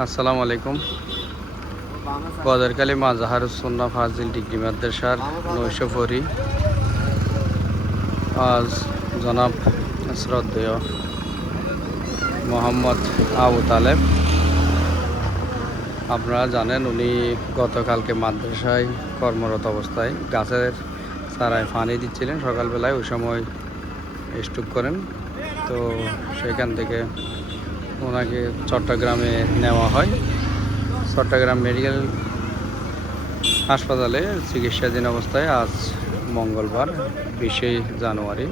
আসসালামু আলাইকুম। বদরকালী মাজাহারুসন্না ফাজিল ডিগ্রি মাদ্রাসার নৈশফরি আজ জনাব শ্রদ্ধেয় মোহাম্মদ আবু তালেব। আপনারা জানেন, উনি গতকালকে মাদ্রাসায় কর্মরত অবস্থায় গাছের চারায় পানি দিচ্ছিলেন। সকালবেলায় ওই সময় স্টুক করেন। তো সেখান থেকে ওনাকে চট্টগ্রামে নেওয়া হয়। চট্টগ্রাম মেডিকেল হাসপাতালে চিকিৎসাধীন অবস্থায় আজ মঙ্গলবার বিশে জানুয়ারি।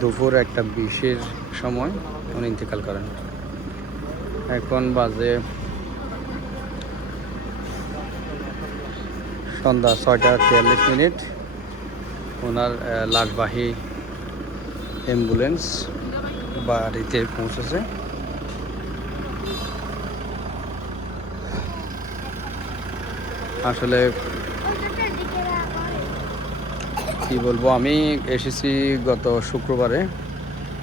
দুপুর একটা বিশের সময় উনি ইন্তেকাল করেন। এখন বাজে সন্ধ্যা ছয়টা তিয়াল্লিশ মিনিট। ওনার আহ, লাশবাহী অ্যাম্বুলেন্স বাড়িতে পৌঁছেছে। আসলে কি বলব, আমি এসেছি গত শুক্রবারে।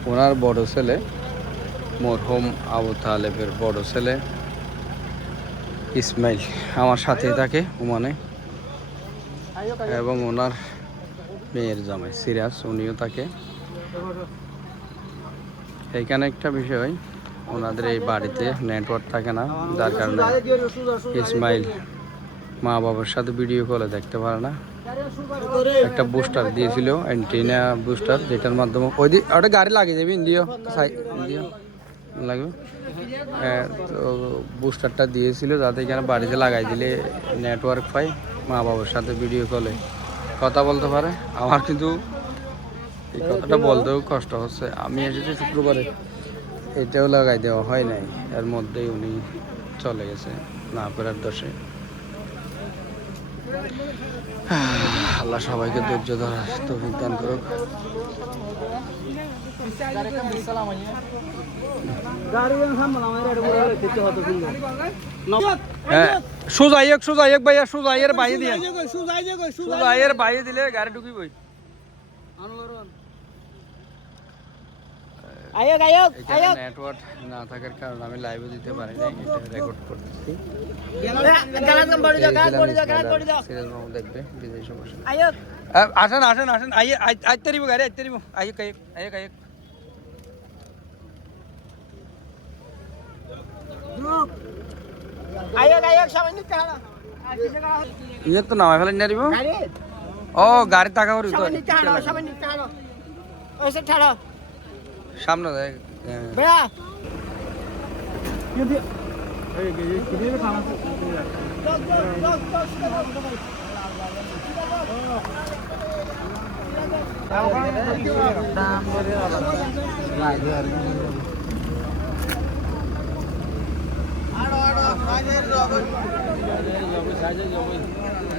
ওনার বড় ছেলে, মরহুম আবু তালেবের বড় ছেলে, ইসমাইল, আমার সাথেই থাকে ওমানে। এবং ওনার মেয়ের জামাই সিরাজ, উনিও থাকে। এইখানে একটা বিষয়, ওনাদের এই বাড়িতে নেটওয়ার্ক থাকে না, যার কারণে ইসমাইল মা বাবার সাথে ভিডিও কলে দেখতে পারে না। একটা বুস্টার দিয়েছিল অ্যান্টিনা বুস্টার যেটার মাধ্যমে ওই ওটা গাড়ি লাগিয়ে যাবি ইন্ডিও ইন্ডিও লাগবে। তো বুস্টারটা দিয়েছিল যাতে এখানে বাড়িতে লাগাই দিলে নেটওয়ার্ক পাই মা বাবার সাথে ভিডিও কলে কথা বলতে পারে, আমার কিন্তু এই কথাটা বলতেও কষ্ট হচ্ছে। আমি এসেছি শুক্রবারে। এটাও লাগাই দেওয়া হয় নাই। এর মধ্যেই উনি চলে গেছে না ফেরার দোষে। আল্লাহ সবাইকে ধৈর্য ধরার তৌফিক দান করুক। হ্যাঁ সোজা এক সোজা এক ভাইয়া সোজা এর বাইরে দিয়ে সোজা এর বাইরে দিলে গাড়ি ঢুকি বই আয়োগ আয়োগ আয়োগ নেটওয়ার্ক না থাকার কারণে আমি লাইভে দিতে পারি নাই এটা রেকর্ড করতেছি দেখবে বিজয় সমস্যা আয়োগ আসেন আসেন আসেন আইয়ে আইতে রিব গাড়ি আইতে রিব আইয়ে কাইক আইয়ে কাইক আয়োগ আয়োগ সবাই নিতে হারা ইয়ে তো নামাই ফেলেন না গাড়ি ও গাড়ি টাকা করি সামনে দেখ হ্যাঁ। বেড়া। ইন্না লিল্লাহি ওয়া ইন্না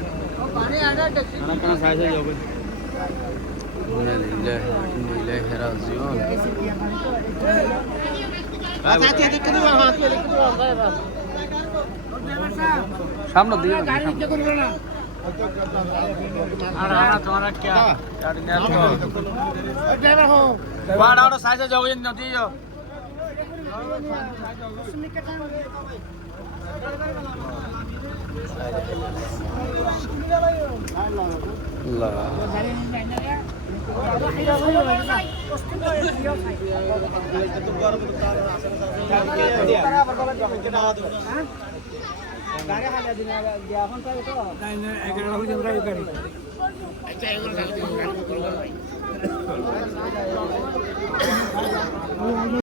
সামনে দিয়ে সাইজে যাও নদী এগারো